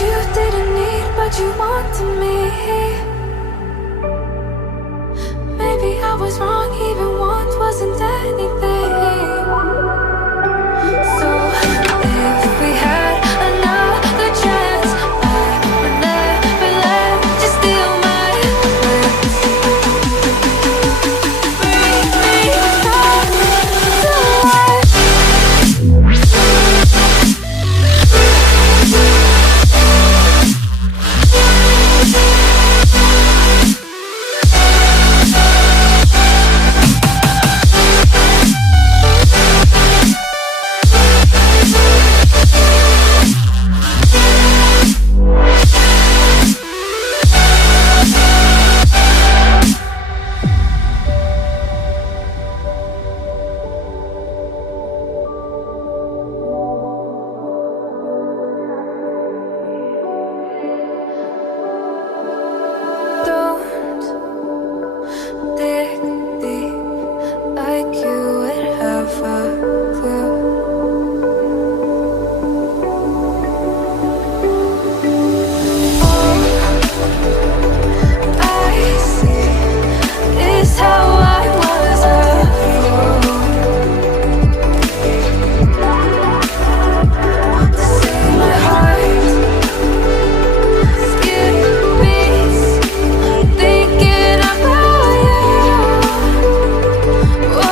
you didn't need, but you wanted me. Maybe I was wrong, even want wasn't anything. So if we had another chance, I would never let you steal my breath. Bring me back to life. Don't dig deep like you would have a clue. All I see is how I was a fool to see my heart skip beats thinking about you. Whoa.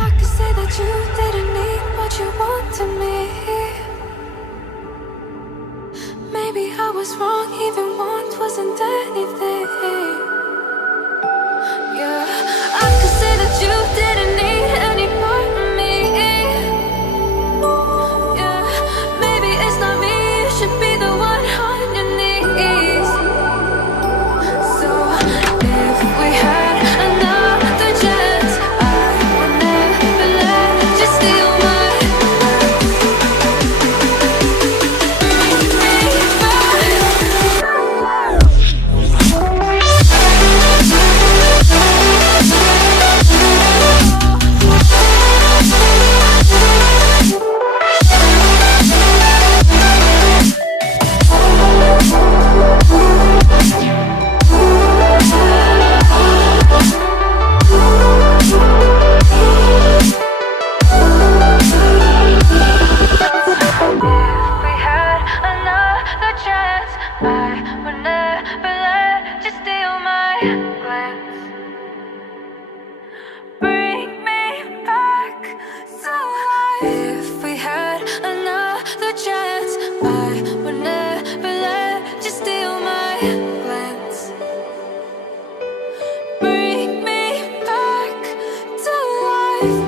I could say that you didn't need what you wanted me. Maybe I was wrong, even want wasn't anything. Yeah, I could say that you didn't need any part of me. Yeah, maybe it's not me, you should be the one on your knees. So if we had another chance, I would never let you steal my breath. Bring me back. If we had another chance, I would never let you steal my glance. Bring me back to life. If we had another chance, I would never let you steal my glance. Bring me back. to life.